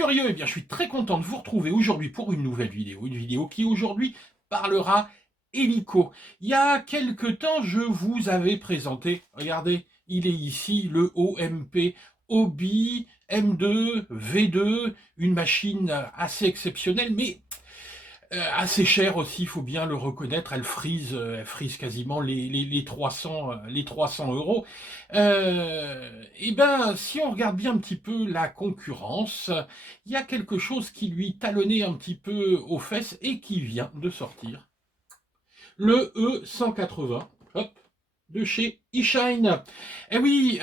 furieux, eh bien, je suis très content de vous retrouver aujourd'hui pour une nouvelle vidéo. Une vidéo qui aujourd'hui parlera hélico. Il y a quelque temps, je vous avais présenté, regardez, il est ici, le OMP Hobby M2 V2, une machine assez exceptionnelle, mais assez chère aussi, il faut bien le reconnaître. Elle frise quasiment les 300, les 300 euros. Et ben, si on regarde bien un petit peu la concurrence, il y a quelque chose qui lui talonnait un petit peu aux fesses et qui vient de sortir. Le E180, hop, de chez eShine. Eh oui,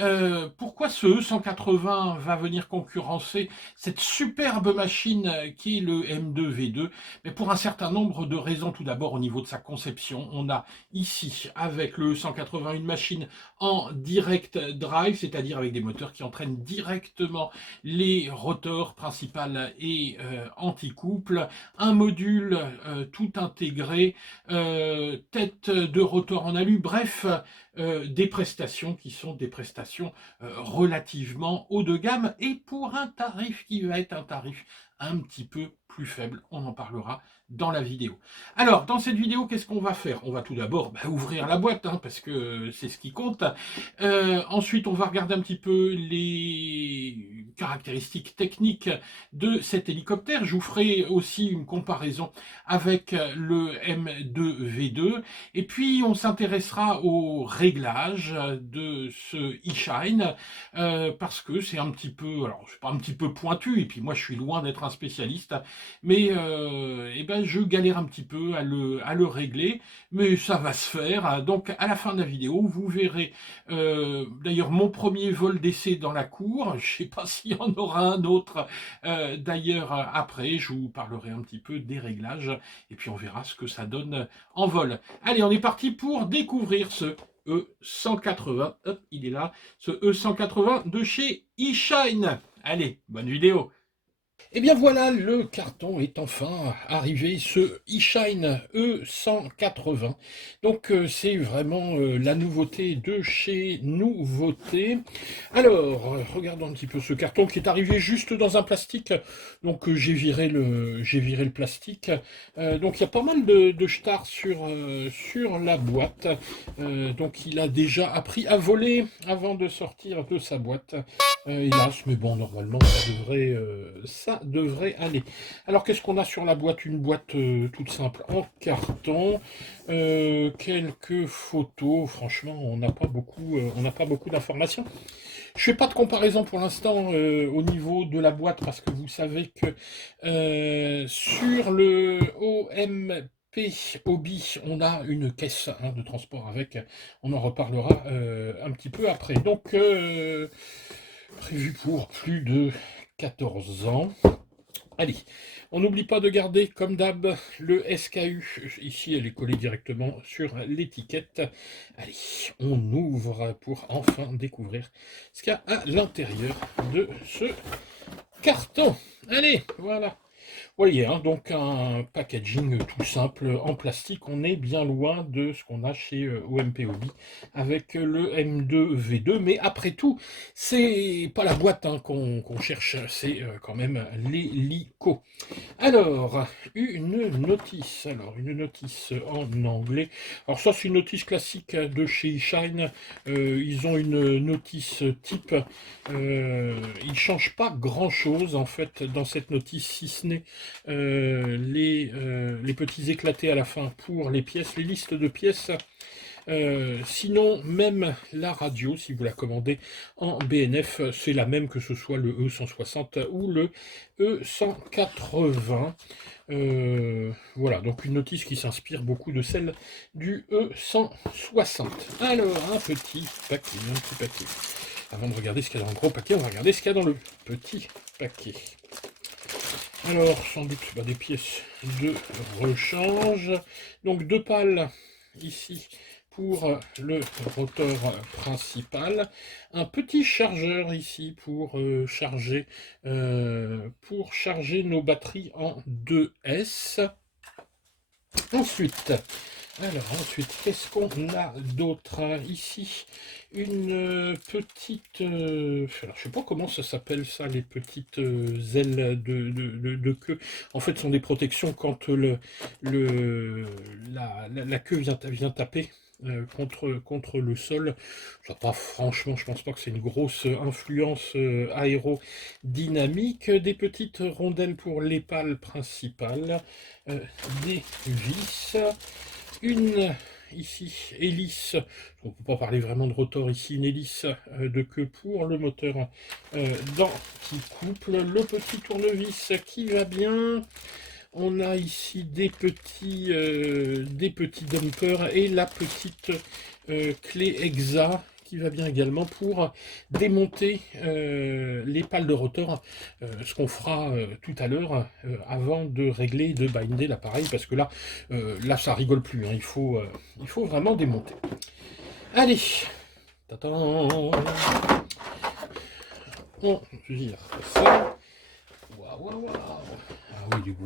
pourquoi ce E180 va venir concurrencer cette superbe machine qui est le M2 V2? Mais pour un certain nombre de raisons. Tout d'abord, au niveau de sa conception, on a ici, avec le E180, une machine en direct drive, c'est-à-dire avec des moteurs qui entraînent directement les rotors principales et anti-couple, un module tout intégré, tête de rotor en alu, bref, des prestations qui sont des prestations relativement haut de gamme et pour un tarif qui va être un tarif un petit peu plus faible. On en parlera dans la vidéo. Alors, dans cette vidéo, qu'est-ce qu'on va faire? On va tout d'abord ouvrir la boîte, hein, parce que c'est ce qui compte. Ensuite, on va regarder un petit peu les caractéristiques techniques de cet hélicoptère. Je vous ferai aussi une comparaison avec le M2V2. Et puis, on s'intéressera au réglage de ce eShine, parce que c'est un petit peu, alors c'est pas un petit peu pointu, et puis moi je suis loin d'être un spécialiste, mais eh ben, je galère un petit peu à le régler, mais ça va se faire. Donc à la fin de la vidéo, vous verrez d'ailleurs mon premier vol d'essai dans la cour. Je sais pas s'il y en aura un autre d'ailleurs après. Je vous parlerai un petit peu des réglages, et puis on verra ce que ça donne en vol. Allez, on est parti pour découvrir ce E180. Hop, il est là, ce E180 de chez eShine. Allez, bonne vidéo. Et bien voilà, le carton est enfin arrivé, ce eShine E180. Donc c'est vraiment la nouveauté de chez Nouveauté. Alors, regardons un petit peu ce carton qui est arrivé juste dans un plastique. Donc j'ai viré le plastique. Donc il y a pas mal de stars sur la boîte. Donc il a déjà appris à voler avant de sortir de sa boîte. Hélas, mais bon, normalement, ça devrait aller. Alors, qu'est-ce qu'on a sur la boîte? Une boîte toute simple en carton, quelques photos. Franchement, on n'a pas beaucoup d'informations. Je fais pas de comparaison pour l'instant au niveau de la boîte parce que vous savez que sur le OMP Hobby, on a une caisse de transport avec. On en reparlera un petit peu après. Donc, prévu pour plus de 14 ans. Allez, on n'oublie pas de garder, comme d'hab, le SKU. Ici, elle est collée directement sur l'étiquette. Allez, on ouvre pour enfin découvrir ce qu'il y a à l'intérieur de ce carton. Allez, voilà. Vous voyez, hein, donc un packaging tout simple en plastique. On est bien loin de ce qu'on a chez OMP Hobby avec le M2V2. Mais après tout, c'est pas la boîte qu'on cherche, c'est quand même l'hélico. Alors, une notice. Alors, une notice en anglais. Alors ça, c'est une notice classique de chez eShine. Ils ont une notice type. Ils ne changent pas grand-chose, en fait, dans cette notice, si ce n'est les petits éclatés à la fin pour les pièces, les listes de pièces. Sinon, même la radio, si vous la commandez en BNF, c'est la même que ce soit le E160 ou le E180. Voilà, donc une notice qui s'inspire beaucoup de celle du E160. Alors, un petit paquet. Avant de regarder ce qu'il y a dans le gros paquet, on va regarder ce qu'il y a dans le petit paquet. Alors, sans doute des pièces de rechange. Donc, deux pales ici pour le rotor principal, un petit chargeur ici pour charger nos batteries en 2S. Ensuite, Alors ensuite, qu'est-ce qu'on a d'autre ici? Une petite... alors je sais pas comment ça s'appelle ça, les petites ailes de queue. En fait, ce sont des protections quand le, la queue vient taper. Contre le sol. Ça pas, franchement, je pense pas que c'est une grosse influence aérodynamique. Des petites rondelles pour les pales principales, des vis, une ici hélice, on ne peut pas parler vraiment de rotor ici, une hélice de queue pour le moteur dans qui couple, le petit tournevis qui va bien. On a ici des petits dumpers et la petite clé EXA qui va bien également pour démonter les pales de rotor, ce qu'on fera tout à l'heure avant de régler, de binder l'appareil, parce que là ça rigole plus, hein, il faut vraiment démonter. Allez, on vire ça. Waouh, waouh, waouh. Ah oui, il est beau.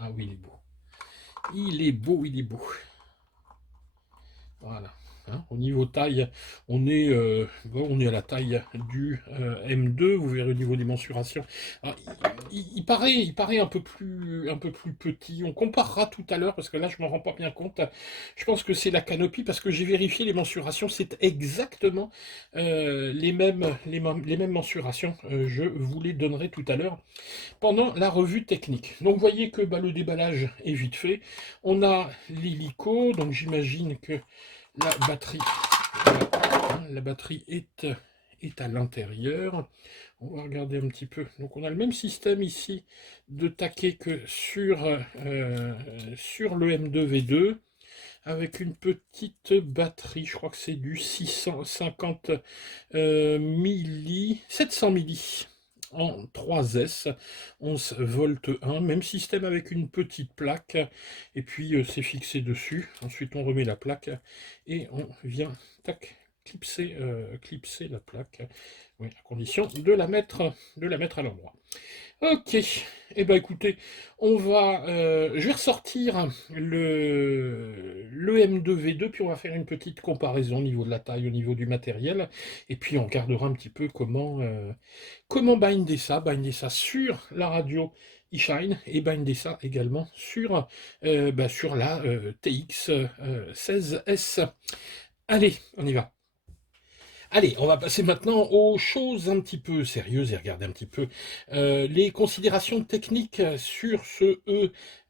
Ah oui, il est beau. Il est beau, il est beau. Voilà. Hein, au niveau taille, on est à la taille du M2. Vous verrez au niveau des mensurations. Alors, il paraît un peu plus petit. On comparera tout à l'heure parce que là, je m'en rends pas bien compte. Je pense que c'est la canopie parce que j'ai vérifié les mensurations. C'est exactement les mêmes mensurations. Je vous les donnerai tout à l'heure pendant la revue technique. Donc, vous voyez que le déballage est vite fait. On a l'hélico, donc j'imagine que la batterie est à l'intérieur. On va regarder un petit peu. Donc on a le même système ici de taquet que sur le M2V2 avec une petite batterie. Je crois que c'est du 650 milli, 700 milli en 3S, 11 volts 1, même système avec une petite plaque, et puis c'est fixé dessus. Ensuite on remet la plaque et on vient tac, clipser la plaque, oui, à condition de la mettre à l'endroit. Ok, et eh ben écoutez, je vais ressortir le M2V2, puis on va faire une petite comparaison au niveau de la taille, au niveau du matériel, et puis on regardera un petit peu comment binder ça sur la radio eShine, et binder ça également sur la TX 16S. Allez, on y va. Allez, on va passer maintenant aux choses un petit peu sérieuses et regarder un petit peu les considérations techniques sur ce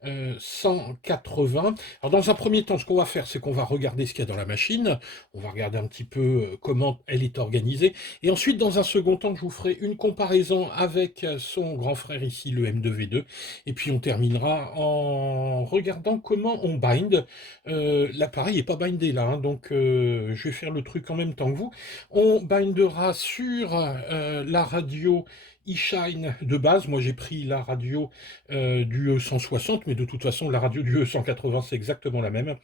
E180. Alors dans un premier temps, ce qu'on va faire, c'est qu'on va regarder ce qu'il y a dans la machine, on va regarder un petit peu comment elle est organisée, et ensuite dans un second temps, je vous ferai une comparaison avec son grand frère ici, le M2V2, et puis on terminera en regardant comment on bind. L'appareil n'est pas bindé là, hein, donc je vais faire le truc en même temps que vous. On bindera sur la radio eShine de base. Moi j'ai pris la radio du E160, mais de toute façon la radio du E180 c'est exactement la même.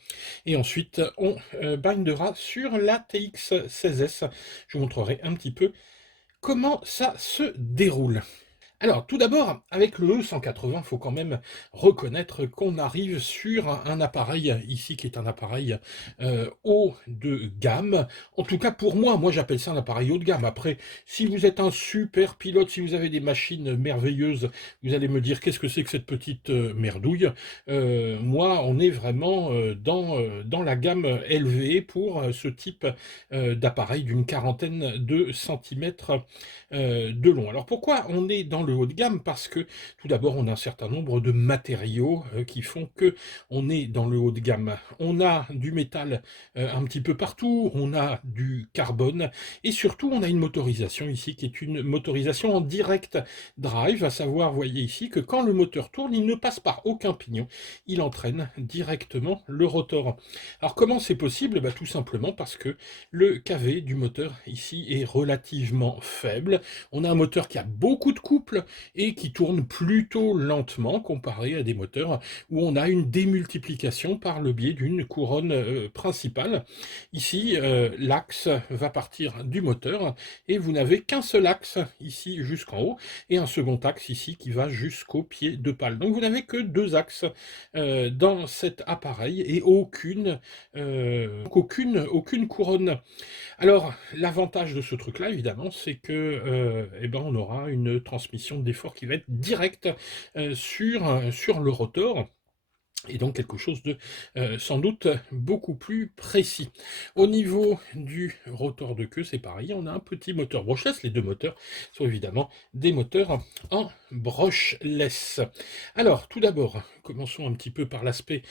Et ensuite on bindera sur la TX16S. Je vous montrerai un petit peu comment ça se déroule. Alors, tout d'abord, avec le E180, il faut quand même reconnaître qu'on arrive sur un appareil ici qui est un appareil haut de gamme. En tout cas, pour moi j'appelle ça un appareil haut de gamme. Après, si vous êtes un super pilote, si vous avez des machines merveilleuses, vous allez me dire qu'est-ce que c'est que cette petite merdouille. Moi, on est vraiment dans la gamme élevée pour ce type d'appareil d'une quarantaine de centimètres de long. Alors pourquoi on est dans le haut de gamme? Parce que tout d'abord on a un certain nombre de matériaux qui font que on est dans le haut de gamme. On a du métal un petit peu partout, on a du carbone et surtout on a une motorisation ici qui est une motorisation en direct drive, à savoir, vous voyez ici que quand le moteur tourne, il ne passe par aucun pignon, il entraîne directement le rotor. Alors comment c'est possible? Tout simplement parce que le KV du moteur ici est relativement faible. On a un moteur qui a beaucoup de couple, boucles et qui tournent plutôt lentement comparé à des moteurs où on a une démultiplication par le biais d'une couronne principale. Ici, l'axe va partir du moteur et vous n'avez qu'un seul axe ici jusqu'en haut et un second axe ici qui va jusqu'au pied de pale. Donc vous n'avez que deux axes dans cet appareil et aucune couronne. Alors, l'avantage de ce truc-là, évidemment, c'est que eh ben, on aura une transmission d'effort qui va être directe sur le rotor et donc quelque chose de sans doute beaucoup plus précis. Au niveau du rotor de queue, c'est pareil, on a un petit moteur brushless, les deux moteurs sont évidemment des moteurs en brushless. Alors, tout d'abord, commençons un petit peu par l'aspect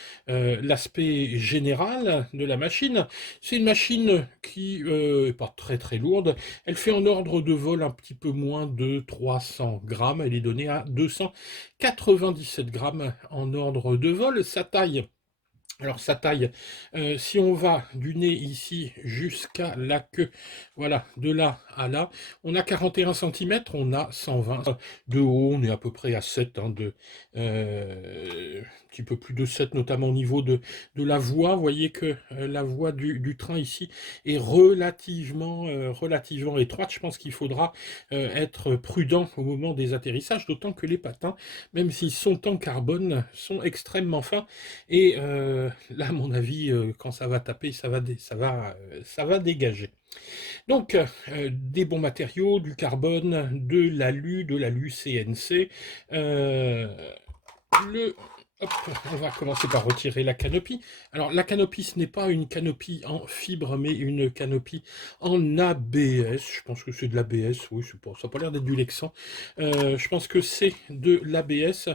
général de la machine. C'est une machine qui n'est pas très très lourde, elle fait en ordre de vol un petit peu moins de 300 grammes, elle est donnée à 297 grammes en ordre de vol. Sa taille, alors sa taille, si on va du nez ici jusqu'à la queue, voilà, de là à là, on a 41 cm, on a 120 de haut, on est à peu près à 7, hein, un petit peu plus de 7, notamment au niveau de la voie. Vous voyez que la voie du train ici est relativement étroite. Je pense qu'il faudra être prudent au moment des atterrissages, d'autant que les patins, même s'ils sont en carbone, sont extrêmement fins et là, à mon avis, quand ça va taper, ça va dégager. Donc, des bons matériaux, du carbone, de l'alu CNC, le hop, on va commencer par retirer la canopie. Alors, la canopie, ce n'est pas une canopie en fibre, mais une canopie en ABS. Je pense que c'est de l'ABS, oui, ça n'a pas l'air d'être du Lexan. Je pense que c'est de l'ABS.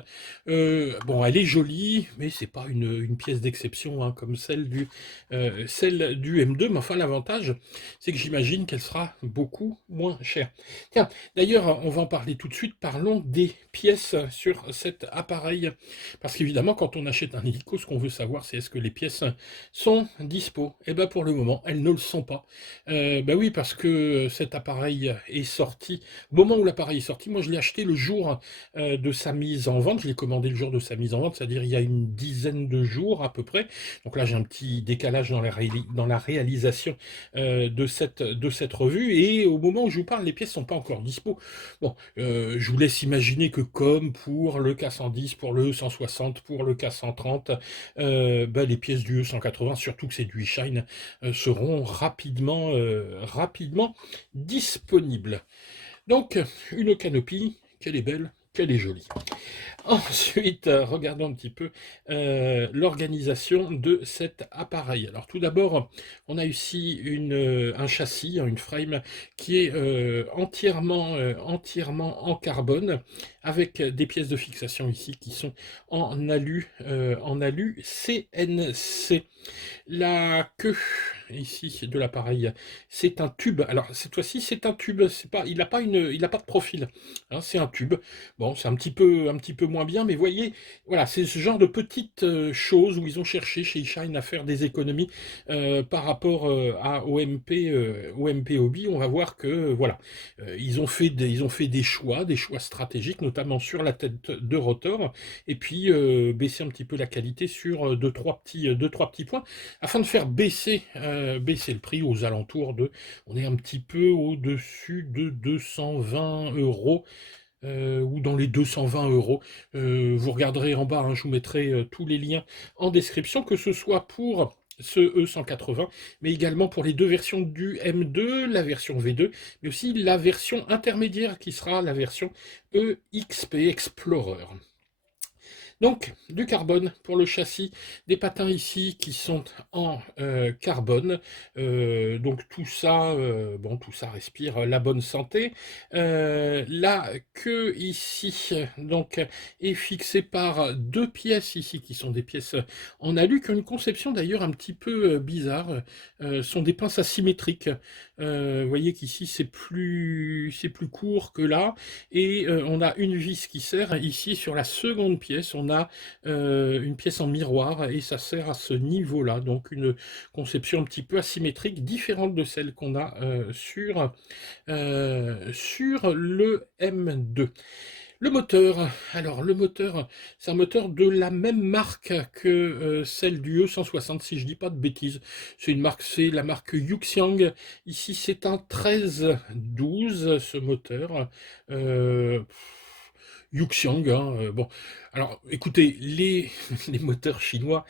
Bon, elle est jolie, mais c'est pas une pièce d'exception hein, comme celle du M2. Mais enfin, l'avantage, c'est que j'imagine qu'elle sera beaucoup moins chère. Tiens, d'ailleurs, on va en parler tout de suite. Parlons des pièces sur cet appareil. Parce qu'évidemment, quand on achète un hélico, ce qu'on veut savoir, c'est est-ce que les pièces sont dispo. Et bien pour le moment, elles ne le sont pas. Ben oui, parce que cet appareil est sorti, au moment où l'appareil est sorti, moi je l'ai acheté le jour de sa mise en vente, je l'ai commandé le jour de sa mise en vente, c'est-à-dire il y a une dizaine de jours à peu près. Donc là j'ai un petit décalage dans la réalisation de cette revue, et au moment où je vous parle, les pièces ne sont pas encore dispo. Bon, je vous laisse imaginer que comme pour le K110, pour le 160, pour le K130, ben, les pièces du E180, surtout que c'est du e-shine, seront rapidement disponibles. Donc, une canopie, qu'elle est belle, qu'elle est jolie. Ensuite, regardons un petit peu l'organisation de cet appareil. Alors tout d'abord, on a ici un châssis, hein, une frame qui est entièrement en carbone, avec des pièces de fixation ici qui sont en alu CNC. La queue ici de l'appareil, c'est un tube. Alors cette fois-ci, c'est un tube. C'est pas, il n'a pas de profil. Hein, c'est un tube. Bon, c'est un petit peu moins bien, mais voyez, voilà, c'est ce genre de petites choses où ils ont cherché chez eShine à faire des économies par rapport au MP Hobby. On va voir que voilà, ils ont fait des choix stratégiques, notamment sur la tête de rotor, et puis baisser un petit peu la qualité sur deux, trois petits points, afin de faire baisser le prix aux alentours de, on est un petit peu au-dessus de 220 euros ou dans les 220 euros. Vous regarderez en bas, hein, je vous mettrai tous les liens en description, que ce soit pour ce E180, mais également pour les deux versions du M2, la version V2, mais aussi la version intermédiaire qui sera la version EXP Explorer. Donc, du carbone pour le châssis, des patins ici qui sont en carbone. Donc tout ça respire la bonne santé. La queue ici donc est fixée par deux pièces ici qui sont des pièces en alu, qui ont une conception d'ailleurs un petit peu bizarre. Sont des pinces asymétriques. Vous voyez qu'ici c'est plus court que là, et on a une vis qui sert ici sur la seconde pièce. On a une pièce en miroir et ça sert à ce niveau-là, donc une conception un petit peu asymétrique, différente de celle qu'on a sur le M2. Le moteur, alors le moteur, c'est un moteur de la même marque que celle du E160, si je dis pas de bêtises. C'est une marque, c'est la marque Yuxiang. Ici, c'est un 1312, ce moteur. Euh, Yuxiang, hein, bon. Alors, écoutez, les moteurs chinois,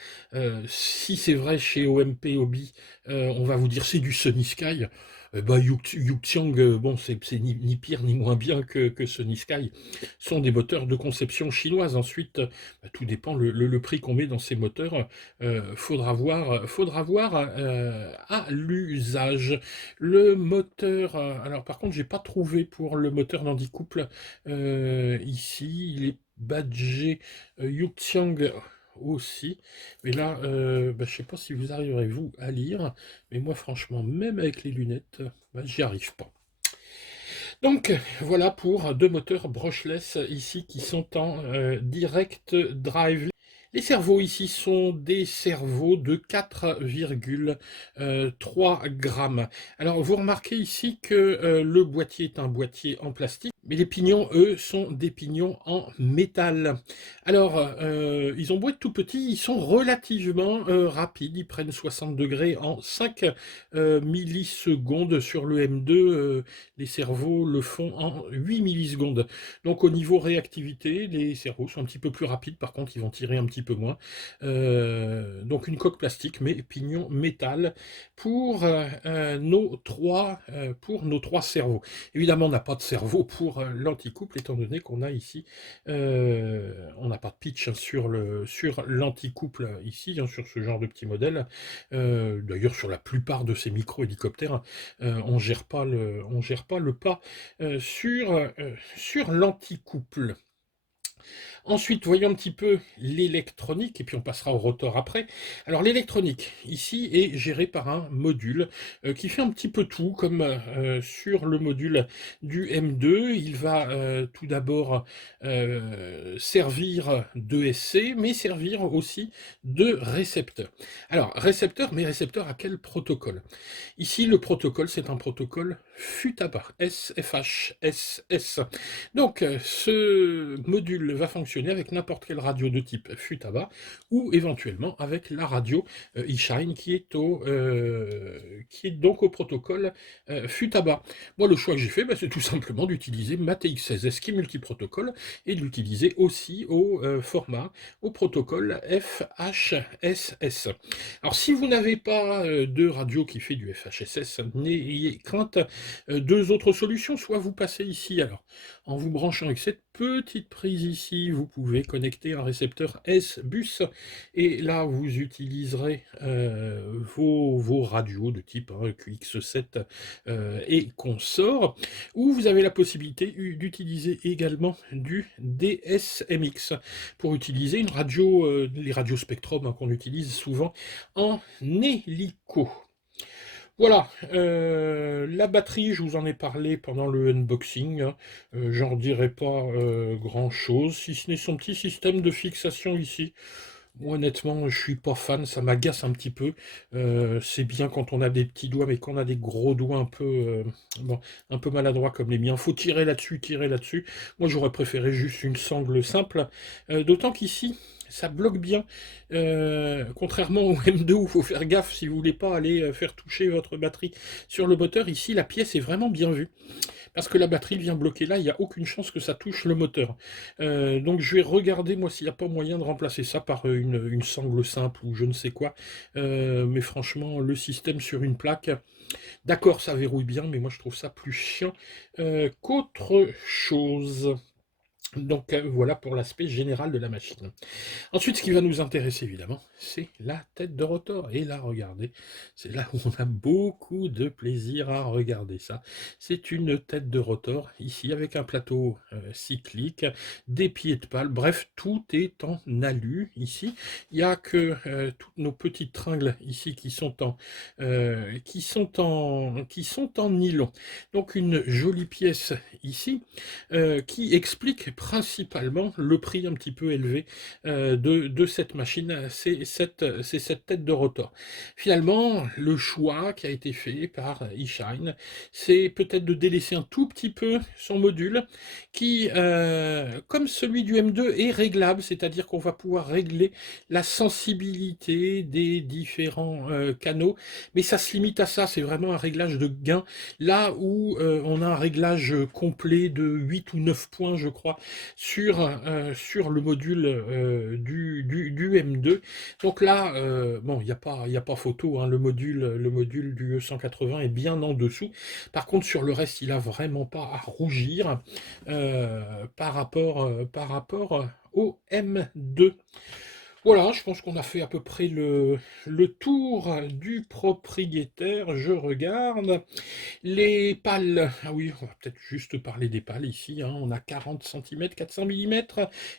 si c'est vrai chez OMP, Obi, on va vous dire c'est du Sunny Sky. Bah, Yuxiang, bon, c'est ni pire ni moins bien que Sunny Sky, sont des moteurs de conception chinoise. Ensuite, bah, tout dépend le prix qu'on met dans ces moteurs. Faudra voir à l'usage. Le moteur, alors par contre, j'ai pas trouvé pour le moteur d'Handycouple ici. Il est badgé Yuxiang aussi. Mais là, bah, je sais pas si vous arriverez vous à lire, mais moi franchement, même avec les lunettes, bah, j'y arrive pas. Donc voilà pour deux moteurs brushless ici qui sont en direct drive. Les cerveaux ici sont des cerveaux de 4,3 grammes. Alors vous remarquez ici que le boîtier est un boîtier en plastique, mais les pignons, eux, sont des pignons en métal. Alors, ils ont beau être tout petits, ils sont relativement rapides. Ils prennent 60 degrés en 5 millisecondes. Sur le M2, les cerveaux le font en 8 millisecondes. Donc au niveau réactivité, les cerveaux sont un petit peu plus rapides. Par contre, ils vont tirer un petit peu moins. Donc une coque plastique, mais pignon métal pour nos trois cerveaux. Évidemment, on n'a pas de cerveau pour l'anticouple, étant donné qu'on a ici, on n'a pas de pitch sur l'anticouple ici, hein, sur ce genre de petit modèle. D'ailleurs, sur la plupart de ces micro-hélicoptères, on gère pas le pas sur l'anticouple. Ensuite, voyons un petit peu l'électronique, et puis on passera au rotor après. Alors l'électronique, ici, est gérée par un module qui fait un petit peu tout, comme sur le module du M2. Il va tout d'abord servir de SC, mais servir aussi de récepteur. Alors, récepteur, mais récepteur à quel protocole? Ici, le protocole, c'est un protocole FUTABA, SFHSS. Donc, ce module va fonctionner avec n'importe quelle radio de type FUTABA ou éventuellement avec la radio eShine qui est donc au protocole FUTABA. Moi, le choix que j'ai fait, bah, c'est tout simplement d'utiliser ma TX16S qui est multiprotocole et de l'utiliser aussi au protocole FHSS. Alors, si vous n'avez pas de radio qui fait du FHSS, n'ayez crainte. Deux autres solutions, soit vous passez ici, alors, en vous branchant avec cette petite prise ici, vous pouvez connecter un récepteur S-Bus, et là, vous utiliserez vos radios de type QX7 et consorts, ou vous avez la possibilité d'utiliser également du DSMX, pour utiliser une radio, les radios Spectrum hein, qu'on utilise souvent en hélico. Voilà, la batterie, je vous en ai parlé pendant le unboxing, hein. J'en dirai pas grand-chose, si ce n'est son petit système de fixation ici. Moi, honnêtement, je suis pas fan, ça m'agace un petit peu. C'est bien quand on a des petits doigts, mais quand on a des gros doigts bon, un peu maladroits comme les miens, faut tirer là-dessus, tirer là-dessus. Moi, j'aurais préféré juste une sangle simple, d'autant qu'ici, ça bloque bien, contrairement au M2 où il faut faire gaffe si vous voulez pas aller faire toucher votre batterie sur le moteur. Ici, la pièce est vraiment bien vue, parce que la batterie vient bloquer là, il n'y a aucune chance que ça touche le moteur. Donc je vais regarder moi s'il n'y a pas moyen de remplacer ça par une sangle simple ou je ne sais quoi. Mais franchement, le système sur une plaque, d'accord, ça verrouille bien, mais moi je trouve ça plus chiant qu'autre chose. Donc voilà pour l'aspect général de la machine. Ensuite, ce qui va nous intéresser évidemment, c'est la tête de rotor. Et là, regardez, c'est là où on a beaucoup de plaisir à regarder ça. C'est une tête de rotor ici avec un plateau cyclique, des pieds de pale, bref, tout est en alu ici. Il n'y a que toutes nos petites tringles ici qui sont en nylon. Donc une jolie pièce ici qui explique principalement le prix un petit peu élevé de cette machine, c'est cette tête de rotor. Finalement, le choix qui a été fait par eShine, c'est peut-être de délaisser un tout petit peu son module qui, comme celui du M2, est réglable, c'est-à-dire qu'on va pouvoir régler la sensibilité des différents canaux, mais ça se limite à ça, c'est vraiment un réglage de gain, là où on a un réglage complet de 8 ou 9 points, je crois, sur le module du M2. Donc là, bon, il n'y a pas photo, hein, le module du E180 est bien en dessous. Par contre, sur le reste, il n'a vraiment pas à rougir par rapport au M2. Voilà, je pense qu'on a fait à peu près le tour du propriétaire. Je regarde. Les pales, ah oui, on va peut-être juste parler des pales ici, hein. On a 40 cm, 400 mm.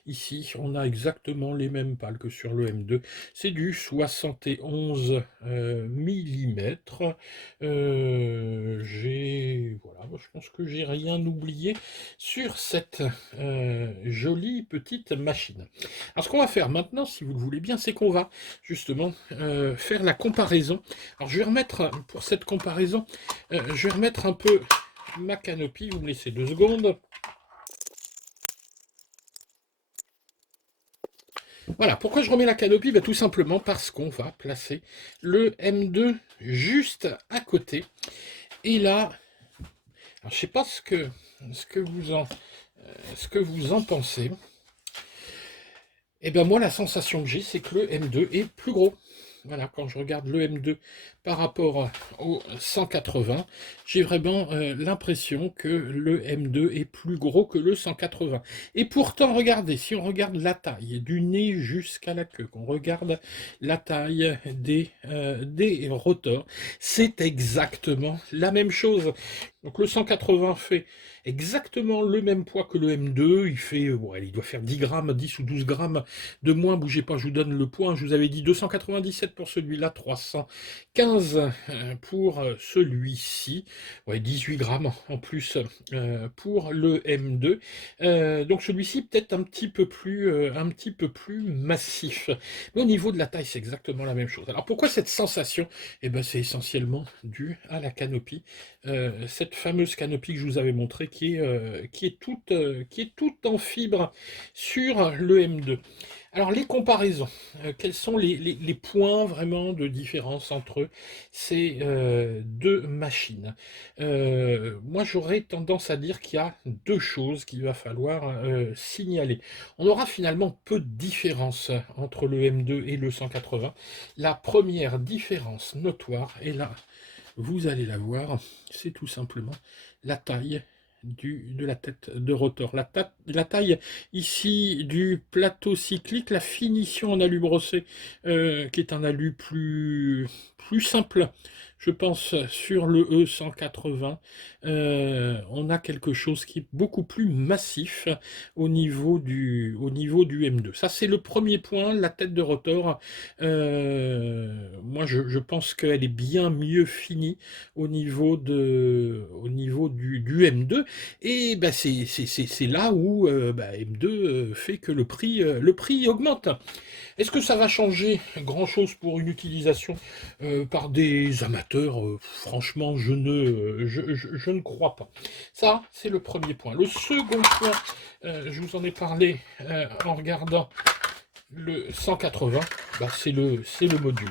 Ici, on a exactement les mêmes pales que sur le M2. C'est du 71 mm. Voilà, je pense que j'ai rien oublié sur cette jolie petite machine. Alors, ce qu'on va faire maintenant, si vous le voulez bien, c'est qu'on va justement faire la comparaison. Alors, je vais remettre, pour cette comparaison, je vais remettre un peu ma canopie, vous me laissez 2 secondes. Voilà, pourquoi je remets la canopie? Tout simplement parce qu'on va placer le M2 juste à côté. Et là, alors, je ne sais pas ce que vous en pensez. Et bien moi, la sensation que j'ai, c'est que le M2 est plus gros. Voilà, quand je regarde le M2 par rapport au 180, j'ai vraiment l'impression que le M2 est plus gros que le 180. Et pourtant, regardez, si on regarde la taille du nez jusqu'à la queue, qu'on regarde la taille des rotors, c'est exactement la même chose. Donc le 180 fait exactement le même poids que le M2, il doit faire 10 grammes, 10 ou 12 grammes de moins, bougez pas, je vous donne le poids, je vous avais dit 297 pour celui-là, 315 pour celui-ci, ouais, 18 grammes en plus pour le M2, donc celui-ci peut-être un petit peu plus massif, mais au niveau de la taille, c'est exactement la même chose. Alors pourquoi cette sensation? Eh ben, c'est essentiellement dû à la canopie, cette fameuse canopie que je vous avais montrée qui est toute en fibre sur le M2. Alors les comparaisons, quels sont les points vraiment de différence entre ces deux machines? Moi j'aurais tendance à dire qu'il y a deux choses qu'il va falloir signaler. On aura finalement peu de différence entre le M2 et le 180. La première différence notoire, et là vous allez la voir, c'est tout simplement la taille de la tête de rotor. La taille ici du plateau cyclique, la finition en alu brossé, qui est un alu plus simple, je pense, sur le E180. On a quelque chose qui est beaucoup plus massif au niveau du M2. Ça, c'est le premier point, la tête de rotor. Moi, je pense qu'elle est bien mieux finie au niveau du M2. Et ben, c'est là où M2 fait que le prix augmente. Est-ce que ça va changer grand-chose pour une utilisation par des amateurs? Franchement, je ne crois pas. Ça, c'est le premier point. Le second point, je vous en ai parlé en regardant le 180, c'est le module.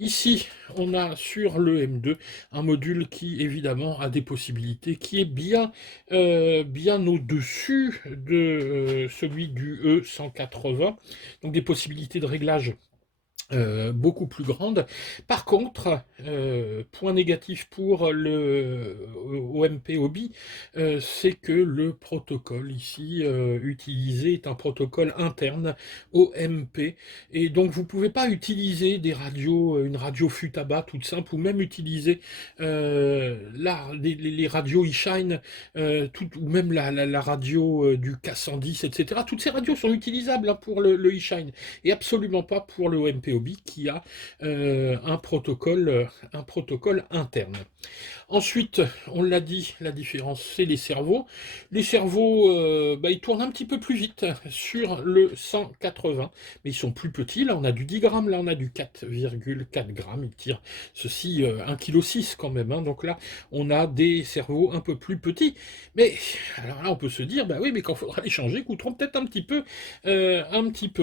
Ici, on a sur le M2 un module qui, évidemment, a des possibilités, qui est bien au-dessus de celui du E180, donc des possibilités de réglage beaucoup plus grande. Par contre, point négatif pour le OMP Hobby, c'est que le protocole ici utilisé est un protocole interne OMP, et donc vous ne pouvez pas utiliser des radios, une radio Futaba toute simple, ou même utiliser les radios eShine, ou même la radio du K110, etc. Toutes ces radios sont utilisables pour le eShine, et absolument pas pour le OMP Hobby. Ryobi qui a un protocole interne. Ensuite, on l'a dit, la différence, c'est les cerveaux. Les cerveaux, ils tournent un petit peu plus vite sur le 180, mais ils sont plus petits. Là, on a du 10 grammes, là, on a du 4,4 grammes. Ils tirent ceci 1,6 kg quand même. Hein. Donc là, on a des cerveaux un peu plus petits. Mais alors là, on peut se dire, bah oui, mais quand il faudra les changer, ils coûteront peut-être un petit peu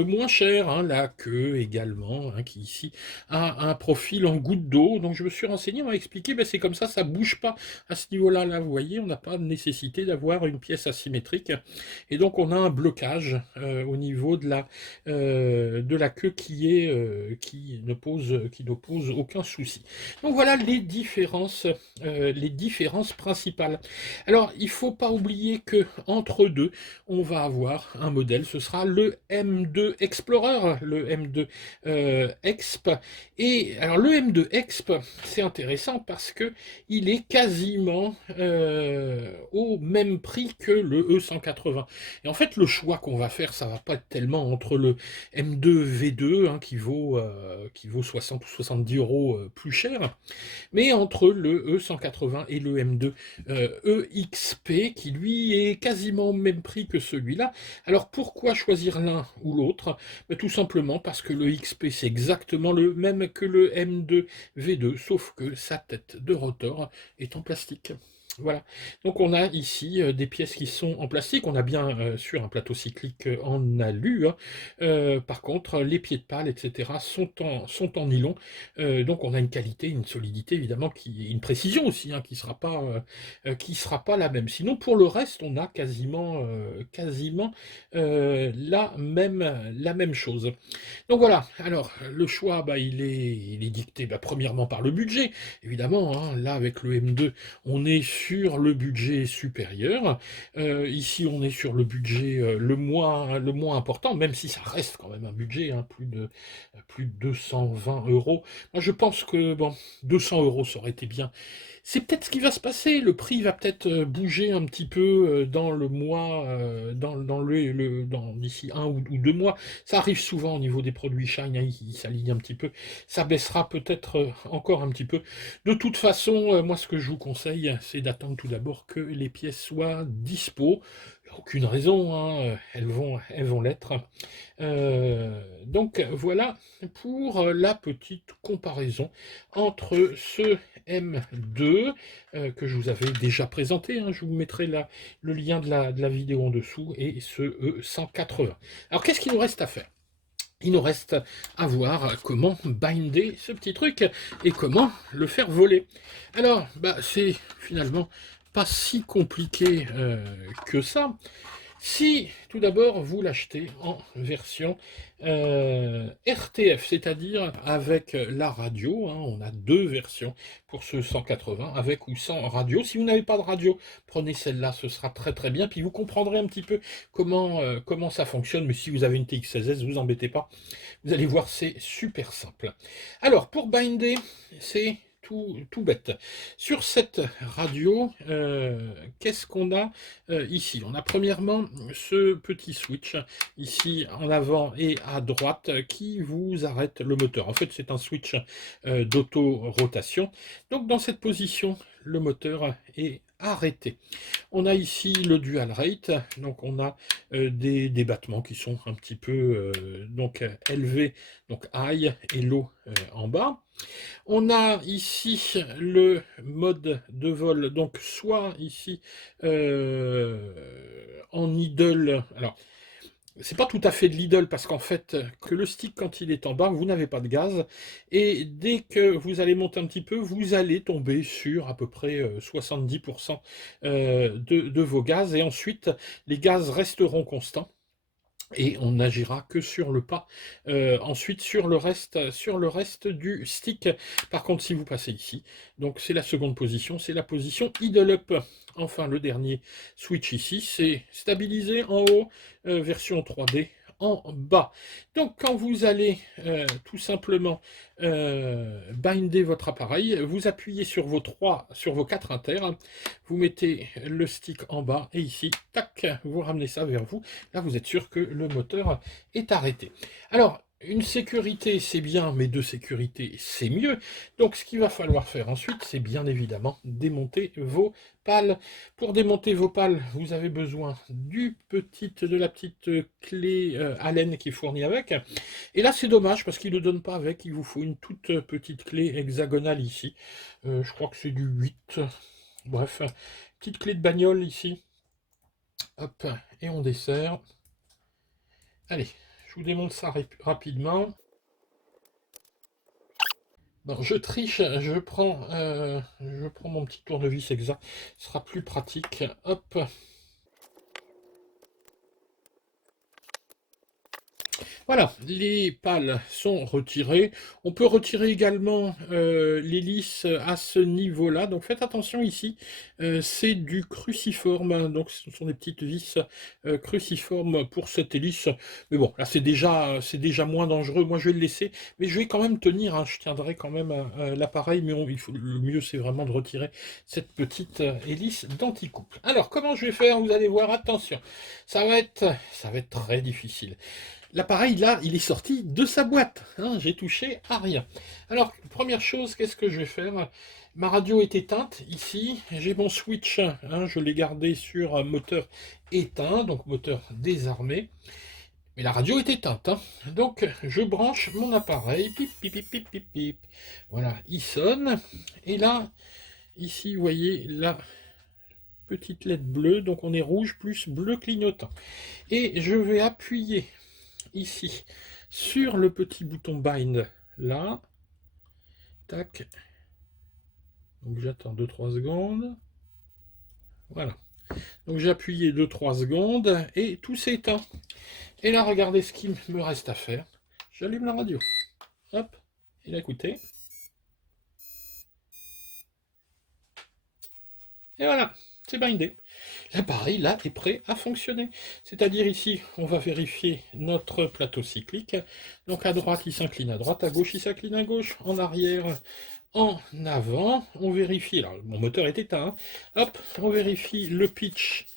moins cher. Hein. La queue également, hein, qui ici a un profil en goutte d'eau. Donc je me suis renseigné, on m'a expliqué, ben, c'est comme ça bouge pas à ce niveau-là. Là, vous voyez, on n'a pas de nécessité d'avoir une pièce asymétrique. Et donc on a un blocage au niveau de la queue qui ne pose aucun souci. Donc voilà les différences principales. Alors il faut pas oublier que entre deux, on va avoir un modèle, ce sera le M2 Explorer, le M2 Exp. Et alors le M2 Exp, c'est intéressant parce que il est quasiment au même prix que le E180. Et en fait, le choix qu'on va faire, ça va pas être tellement entre le M2 V2 hein, qui vaut 60 ou 70 euros plus cher, mais entre le E180 et le M2 EXP qui lui est quasiment au même prix que celui-là. Alors pourquoi choisir l'un ou l'autre? Tout simplement parce que le XP c'est exactement le même que le M2 V2, sauf que sa tête de rotor est en plastique. Voilà, donc on a ici des pièces qui sont en plastique, on a bien sûr un plateau cyclique en alu, hein. Par contre les pieds de pale, etc. sont en nylon, donc on a une qualité, une solidité évidemment, une précision aussi, hein, qui sera pas la même. Sinon pour le reste on a quasiment la même chose. Donc voilà, alors le choix il est dicté premièrement par le budget, évidemment, hein. Là avec le M2 on est sur le budget supérieur. Ici, on est sur le budget le moins important, même si ça reste quand même un budget, hein, plus de 220 euros. Moi, je pense que, bon, 200 euros, ça aurait été bien. C'est peut-être ce qui va se passer. Le prix va peut-être bouger un petit peu dans le mois, d'ici 1 ou 2 mois. Ça arrive souvent au niveau des produits Shine, hein, ils s'alignent un petit peu. Ça baissera peut-être encore un petit peu. De toute façon, moi, ce que je vous conseille, c'est d'attendre tout d'abord que les pièces soient dispo. Il n'y a aucune raison, hein, elles vont l'être. Donc voilà pour la petite comparaison entre ce M2 que je vous avais déjà présenté, hein, je vous mettrai le lien de la vidéo en dessous, et ce E180. Alors qu'est-ce qu'il nous reste à faire? Il nous reste à voir comment binder ce petit truc et comment le faire voler. Alors, c'est finalement pas si compliqué que ça. Si, tout d'abord, vous l'achetez en version RTF, c'est-à-dire avec la radio, hein, on a deux versions pour ce 180, avec ou sans radio. Si vous n'avez pas de radio, prenez celle-là, ce sera très très bien, puis vous comprendrez un petit peu comment ça fonctionne, mais si vous avez une TX16S, vous embêtez pas, vous allez voir, c'est super simple. Alors, pour binder, c'est tout bête. Sur cette radio, qu'est-ce qu'on a ici? On a premièrement ce petit switch ici en avant et à droite qui vous arrête le moteur. En fait, c'est un switch d'auto-rotation. Donc, dans cette position, le moteur est arrêté. On a ici le dual rate, donc on a des battements qui sont un petit peu élevés, donc high et low en bas. On a ici le mode de vol, donc soit ici en idle. Alors, c'est pas tout à fait de l'idle parce qu'en fait, que le stick, quand il est en bas, vous n'avez pas de gaz. Et dès que vous allez monter un petit peu, vous allez tomber sur à peu près 70% de vos gaz. Et ensuite, les gaz resteront constants. Et on n'agira que sur le pas. Ensuite, sur le reste du stick. Par contre, si vous passez ici, donc c'est la seconde position, c'est la position idle up. Enfin, le dernier switch ici, c'est stabilisé en haut, version 3D en bas. Donc, quand vous allez tout simplement binder votre appareil, vous appuyez sur vos 4 inters, vous mettez le stick en bas et ici, tac, vous ramenez ça vers vous. Là, vous êtes sûr que le moteur est arrêté. Alors, Une sécurité, c'est bien, mais deux sécurités, c'est mieux. Donc, ce qu'il va falloir faire ensuite, c'est bien évidemment démonter vos pales. Pour démonter vos pales, vous avez besoin de la petite clé Allen qui est fournie avec. Et là, c'est dommage parce qu'il ne le donne pas avec. Il vous faut une toute petite clé hexagonale ici. Je crois que c'est du 8. Bref, petite clé de bagnole ici. Hop, et on dessert. Allez, je vous démonte ça rapidement. Bon, je triche, je prends mon petit tournevis exact, ce sera plus pratique. Hop, voilà, les pales sont retirées. On peut retirer également l'hélice à ce niveau-là. Donc faites attention ici, c'est du cruciforme. Donc ce sont des petites vis cruciformes pour cette hélice. Mais bon, là c'est déjà moins dangereux. Moi je vais le laisser, mais je vais quand même tenir. Hein. Je tiendrai quand même l'appareil, mais le mieux c'est vraiment de retirer cette petite hélice d'anticouple. Alors comment je vais faire? Vous allez voir, attention, ça va être très difficile. L'appareil, là, il est sorti de sa boîte. Hein, j'ai touché à rien. Alors, première chose, qu'est-ce que je vais faire? Ma radio est éteinte ici. J'ai mon switch. Hein, je l'ai gardé sur un moteur éteint, donc moteur désarmé. Mais la radio est éteinte. Hein. Donc, je branche mon appareil. Pip, pip, pip, pip, pip, pip. Voilà, il sonne. Et là, ici, vous voyez la petite LED bleue. Donc, on est rouge plus bleu clignotant. Et je vais appuyer ici sur le petit bouton bind là, tac, donc j'attends 2-3 secondes, voilà, donc j'ai appuyé 2-3 secondes et tout s'éteint. Et là regardez ce qu'il me reste à faire, j'allume la radio, hop, et là écoutez, et voilà, c'est bindé. L'appareil là est prêt à fonctionner. C'est-à-dire ici, on va vérifier notre plateau cyclique. Donc à droite, il s'incline à droite, à gauche, il s'incline à gauche, en arrière, en avant. On vérifie, alors mon moteur est éteint, hein. Hop, on vérifie le pitch.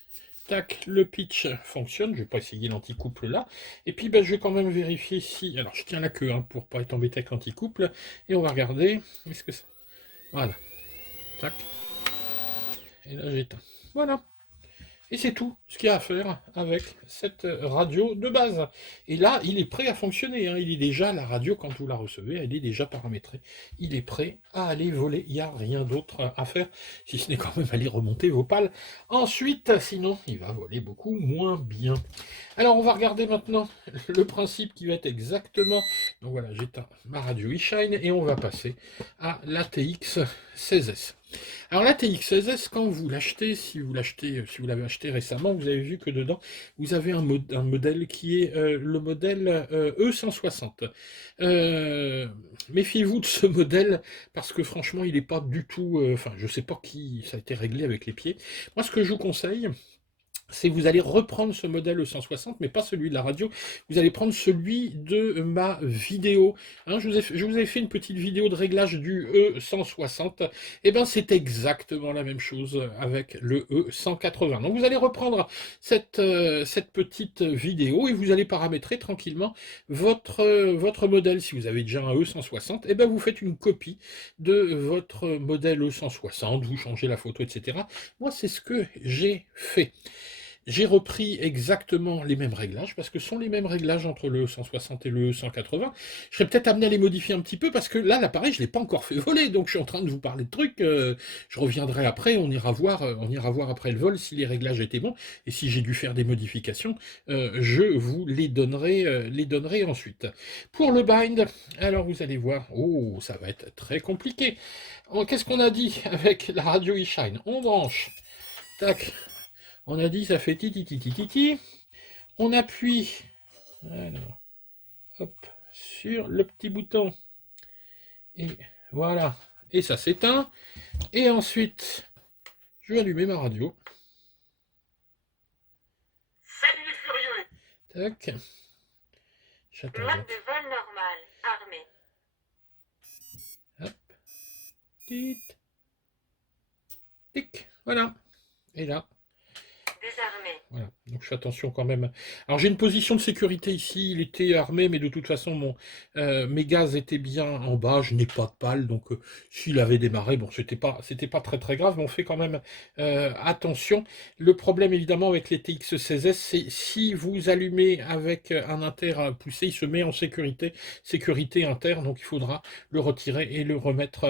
Tac, le pitch fonctionne. Je vais pas essayer l'anticouple là. Et puis ben, je vais quand même vérifier si. Alors je tiens la queue hein, pour pas être embêté avec l'anticouple. Et on va regarder. Est-ce que ça. Voilà. Tac. Et là j'éteins. Voilà. Et c'est tout ce qu'il y a à faire avec cette radio de base. Et là, il est prêt à fonctionner. Hein. Il est déjà, la radio, quand vous la recevez, elle est déjà paramétrée. Il est prêt à aller voler. Il n'y a rien d'autre à faire, si ce n'est quand même aller remonter vos pales. Ensuite, sinon, il va voler beaucoup moins bien. Alors, on va regarder maintenant le principe qui va être exactement... Donc voilà, j'éteins ma radio eShine et on va passer à la TX 16S. Alors la TX16S, quand vous l'achetez, si vous l'avez acheté récemment, vous avez vu que dedans, vous avez un modèle qui est le modèle E160. Méfiez-vous de ce modèle parce que franchement, il n'est pas du tout. Enfin, je ne sais pas qui ça a été réglé avec les pieds. Moi, ce que je vous conseille, c'est vous allez reprendre ce modèle E160, mais pas celui de la radio, vous allez prendre celui de ma vidéo. Hein, je vous ai fait une petite vidéo de réglage du E160, et bien c'est exactement la même chose avec le E180. Donc vous allez reprendre cette petite vidéo et vous allez paramétrer tranquillement votre modèle. Si vous avez déjà un E160, et bien vous faites une copie de votre modèle E160, vous changez la photo, etc. Moi c'est ce que j'ai fait. J'ai repris exactement les mêmes réglages, parce que ce sont les mêmes réglages entre le 160 et le 180. Je serais peut-être amené à les modifier un petit peu, parce que là, l'appareil, je ne l'ai pas encore fait voler, donc je suis en train de vous parler de trucs. Je reviendrai après, on ira voir après le vol si les réglages étaient bons, et si j'ai dû faire des modifications, je vous les donnerai ensuite. Pour le bind, alors vous allez voir, oh, ça va être très compliqué. Qu'est-ce qu'on a dit avec la radio eShine? On branche, tac. On a dit ça fait ti ti ti ti ti ti. On appuie alors, hop, sur le petit bouton. Et voilà. Et ça s'éteint. Et ensuite, je vais allumer ma radio. Salut les furieux. Tac. J'attends. Mode de vol normal, armé. Hop. Tit. Tic. Voilà. Et là. Désarmé. Voilà. Donc je fais attention quand même. Alors j'ai une position de sécurité ici, il était armé, mais de toute façon mes gaz étaient bien en bas, je n'ai pas de pale, donc s'il avait démarré, bon c'était pas très très grave, mais on fait quand même attention. Le problème évidemment avec les TX16S, c'est si vous allumez avec un inter poussé, il se met en sécurité inter, donc il faudra le retirer et le remettre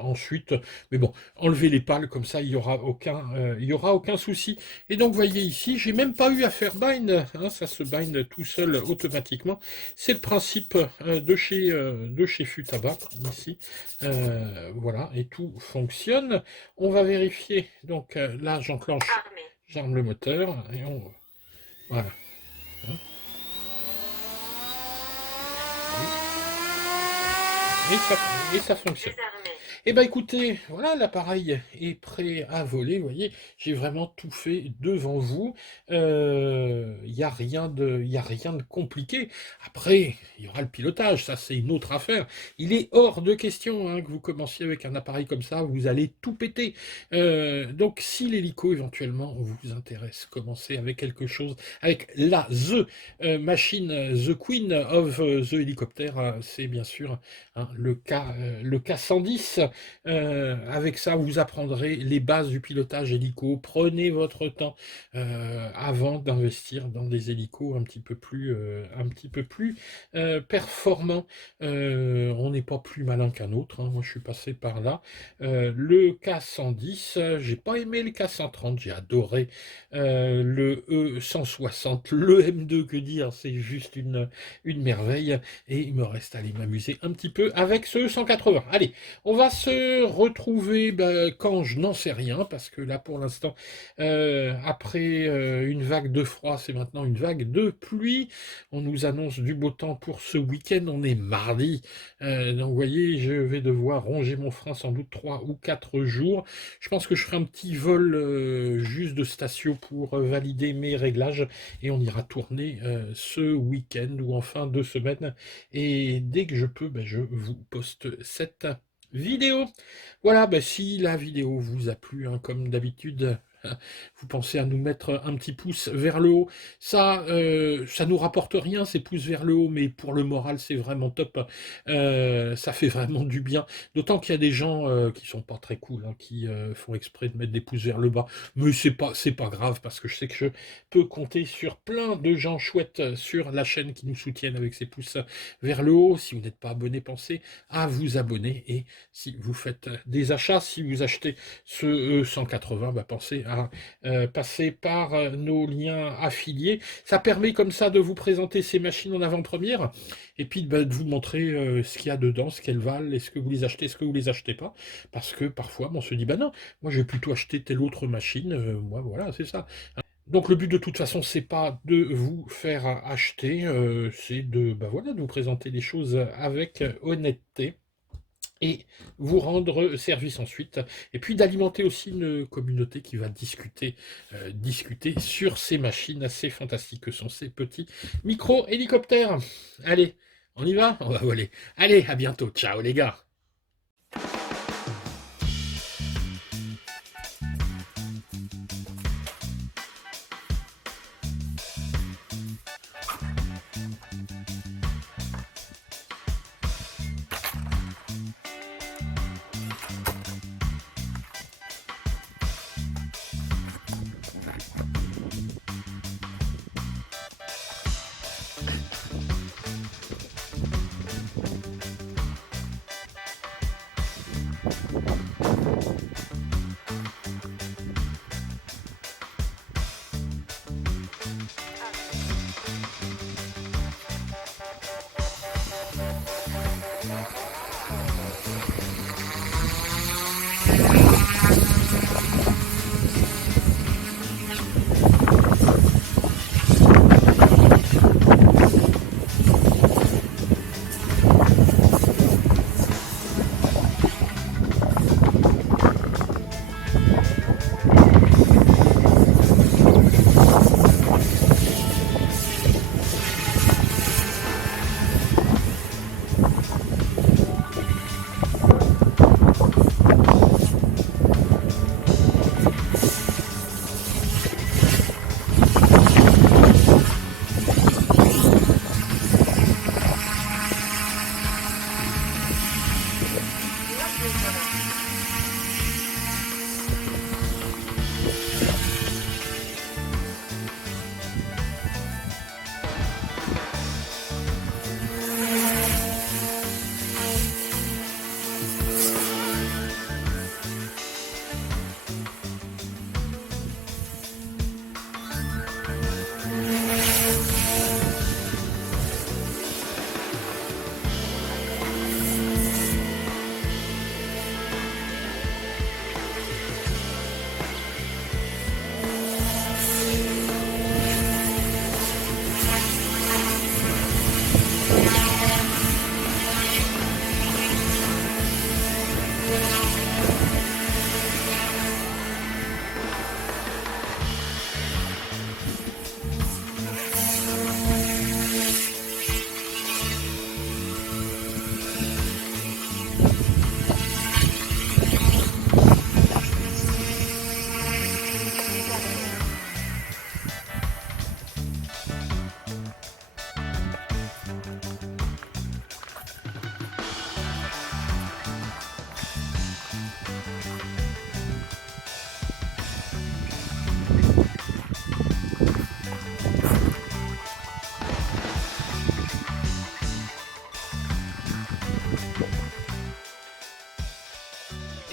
ensuite. Mais bon, enlever les pales, comme ça il y aura aucun souci. Et donc, vous voyez ici, j'ai même pas eu à faire bind, hein, ça se bind tout seul automatiquement. C'est le principe de chez Futaba, ici. Voilà, et tout fonctionne. On va vérifier, donc là, Armé. j'arme le moteur, et voilà. Hein. Et ça fonctionne. Désarmé. Eh ben écoutez, voilà, l'appareil est prêt à voler, vous voyez, j'ai vraiment tout fait devant vous. Il n'y a rien de compliqué. Après, il y aura le pilotage, ça c'est une autre affaire. Il est hors de question hein, que vous commenciez avec un appareil comme ça, vous allez tout péter. Donc si l'hélico éventuellement vous intéresse, commencez avec quelque chose, avec machine, the queen of the helicopter, c'est bien sûr hein, le K110. Avec ça, vous apprendrez les bases du pilotage hélico. Prenez votre temps avant d'investir dans des hélicos un petit peu plus performants. On n'est pas plus malin qu'un autre. Hein. Moi, je suis passé par là. Le K110, j'ai pas aimé le K130, j'ai adoré le E160, le M2, que dire, c'est juste une merveille. Et il me reste à aller m'amuser un petit peu avec ce E180. Allez, on va se retrouver quand je n'en sais rien, parce que là pour l'instant, après une vague de froid, c'est maintenant une vague de pluie. On nous annonce du beau temps pour ce week-end, on est mardi. Donc vous voyez, je vais devoir ronger mon frein sans doute 3 ou 4 jours. Je pense que je ferai un petit vol juste de station pour valider mes réglages et on ira tourner ce week-end ou en fin de semaine. Et dès que je peux, je vous poste cette vidéo. Voilà, si la vidéo vous a plu, hein, comme d'habitude, vous pensez à nous mettre un petit pouce vers le haut. Ça nous rapporte rien, ces pouces vers le haut, mais pour le moral, c'est vraiment top. Ça fait vraiment du bien. D'autant qu'il y a des gens qui sont pas très cool, hein, qui font exprès de mettre des pouces vers le bas. Mais c'est pas grave, parce que je sais que je peux compter sur plein de gens chouettes sur la chaîne qui nous soutiennent avec ces pouces vers le haut. Si vous n'êtes pas abonné, pensez à vous abonner. Et si vous faites des achats, si vous achetez ce 180, pensez à passer par nos liens affiliés. Ça permet comme ça de vous présenter ces machines en avant-première et puis de vous montrer ce qu'il y a dedans, ce qu'elles valent, est-ce que vous les achetez, est-ce que vous les achetez pas, parce que parfois on se dit non, moi je vais plutôt acheter telle autre machine, moi voilà, c'est ça. Donc le but de toute façon, c'est pas de vous faire acheter, c'est de voilà, de vous présenter les choses avec honnêteté et vous rendre service ensuite, et puis d'alimenter aussi une communauté qui va discuter sur ces machines assez fantastiques que sont ces petits micro-hélicoptères. Allez, on y va? On va voler. Allez, à bientôt. Ciao les gars.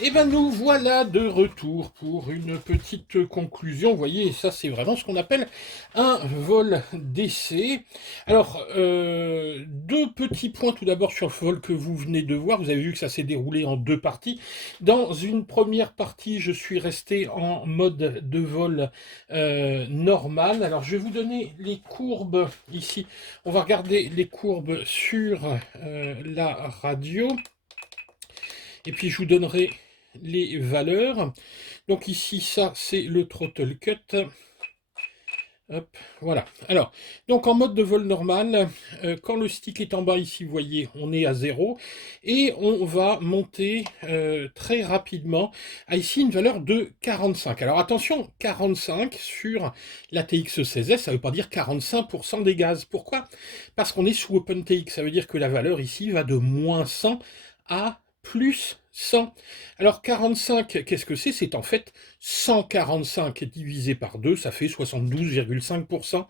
Et ben nous voilà de retour pour une petite conclusion. Vous voyez, ça c'est vraiment ce qu'on appelle un vol d'essai. Alors, deux petits points tout d'abord sur le vol que vous venez de voir. Vous avez vu que ça s'est déroulé en deux parties. Dans une première partie, je suis resté en mode de vol normal. Alors, je vais vous donner les courbes ici. On va regarder les courbes sur la radio. Et puis, je vous donnerai les valeurs. Donc ici, ça, c'est le throttle cut. Hop, voilà. Alors, donc en mode de vol normal, quand le stick est en bas ici, vous voyez, on est à 0. Et on va monter très rapidement à ici une valeur de 45. Alors attention, 45 sur la TX16S, ça ne veut pas dire 45% des gaz. Pourquoi? Parce qu'on est sous OpenTX. Ça veut dire que la valeur ici va de moins 100 à plus 100. Alors 45, qu'est-ce que c'est? C'est en fait 145 divisé par 2, ça fait 72,5%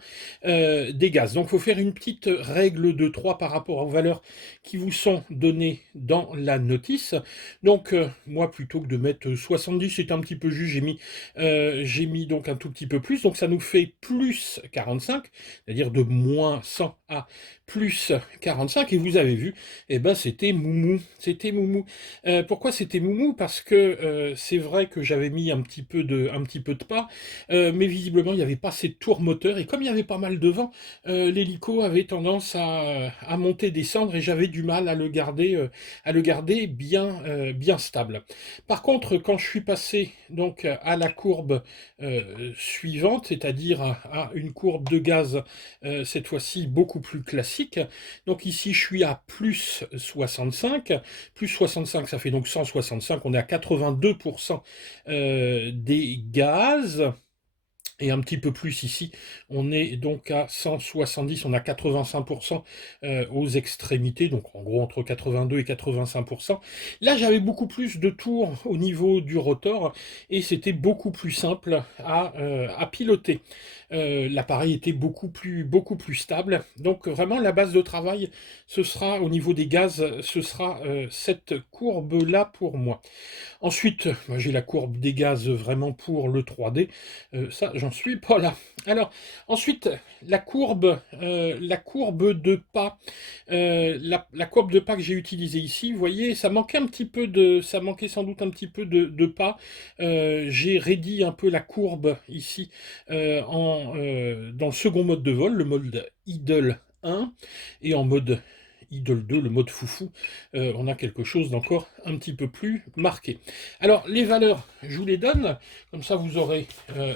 des gaz. Donc il faut faire une petite règle de 3 par rapport aux valeurs qui vous sont données dans la notice. Donc moi, plutôt que de mettre 70, c'est un petit peu juste, j'ai mis donc un tout petit peu plus. Donc ça nous fait plus 45, c'est-à-dire de moins 100 à plus 45. Et vous avez vu, eh ben, c'était moumou. C'était moumou. Pourquoi c'était moumou? Parce que c'est vrai que j'avais mis un petit peu de pas, mais visiblement il n'y avait pas assez de tours moteur, et comme il y avait pas mal de vent, l'hélico avait tendance à monter, descendre, et j'avais du mal à le garder bien stable. Par contre, quand je suis passé donc à la courbe suivante, c'est-à-dire à une courbe de gaz cette fois-ci beaucoup plus classique, donc ici je suis à plus 65, ça fait donc 165, on est à 82% des gaz. Et un petit peu plus ici, on est donc à 170, on a 85% aux extrémités, donc en gros entre 82 et 85%. Là, j'avais beaucoup plus de tours au niveau du rotor, et c'était beaucoup plus simple à piloter. L'appareil était beaucoup plus stable. Donc vraiment, la base de travail, ce sera au niveau des gaz, ce sera cette courbe-là pour moi. Ensuite, j'ai la courbe des gaz vraiment pour le 3D. Ça, j'en suis pas là. Alors, ensuite, la courbe de pas. La courbe de pas que j'ai utilisée ici, vous voyez, ça manquait sans doute un petit peu de pas. J'ai raidi un peu la courbe ici dans le second mode de vol, le mode idle 1, et en mode idle 2, le mode foufou, on a quelque chose d'encore un petit peu plus marqué. Alors, les valeurs, je vous les donne, comme ça vous aurez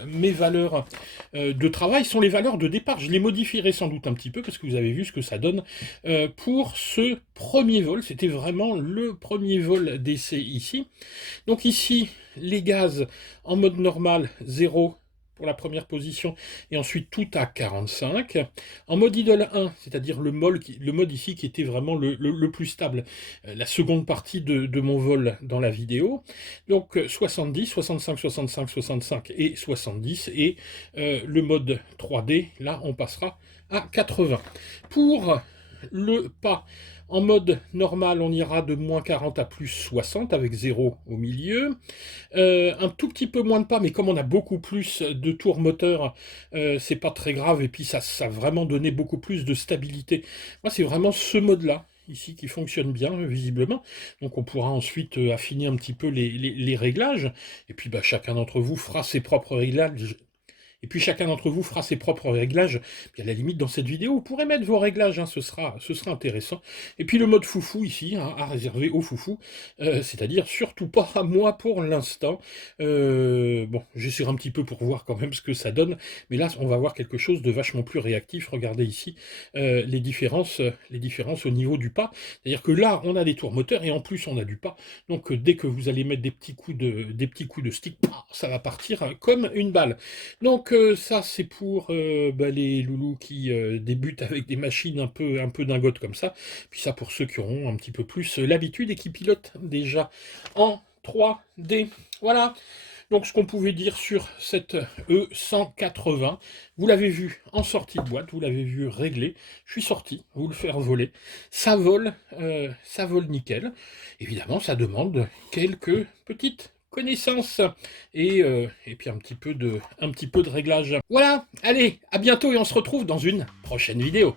mes valeurs de travail, sont les valeurs de départ. Je les modifierai sans doute un petit peu, parce que vous avez vu ce que ça donne pour ce premier vol. C'était vraiment le premier vol d'essai ici. Donc ici, les gaz en mode normal, 0 pour la première position, et ensuite tout à 45. En mode idle 1, c'est-à-dire le mode ici qui était vraiment le plus stable, la seconde partie de mon vol dans la vidéo. Donc 70, 65, 65, 65 et 70. Et le mode 3D, là on passera à 80. Pour le pas, en mode normal, on ira de moins 40 à plus 60 avec 0 au milieu. Un tout petit peu moins de pas, mais comme on a beaucoup plus de tours moteur, c'est pas très grave. Et puis ça a vraiment donné beaucoup plus de stabilité. Moi, c'est vraiment ce mode-là ici qui fonctionne bien visiblement, donc on pourra ensuite affiner un petit peu les réglages, et puis bah, chacun d'entre vous fera ses propres réglages. Et puis chacun d'entre vous fera ses propres réglages. Puis à la limite, dans cette vidéo, vous pourrez mettre vos réglages, hein, ce sera intéressant. Et puis le mode foufou ici, hein, à réserver aux foufous, c'est-à-dire surtout pas à moi pour l'instant. Bon, j'essaierai un petit peu pour voir quand même ce que ça donne, mais là, on va voir quelque chose de vachement plus réactif. Regardez ici les différences au niveau du pas. C'est-à-dire que là, on a des tours moteurs et en plus, on a du pas. Donc dès que vous allez mettre des petits coups de stick, ça va partir comme une balle. Donc ça c'est pour les loulous qui débutent avec des machines un peu dingotes comme ça. Puis ça pour ceux qui auront un petit peu plus l'habitude et qui pilotent déjà en 3D. Voilà. Donc ce qu'on pouvait dire sur cette E180, vous l'avez vu en sortie de boîte, vous l'avez vu réglé, je suis sorti, vous le faire voler, ça vole nickel. Évidemment, ça demande quelques petites connaissances et puis un petit peu de réglage. Voilà, allez, à bientôt et on se retrouve dans une prochaine vidéo.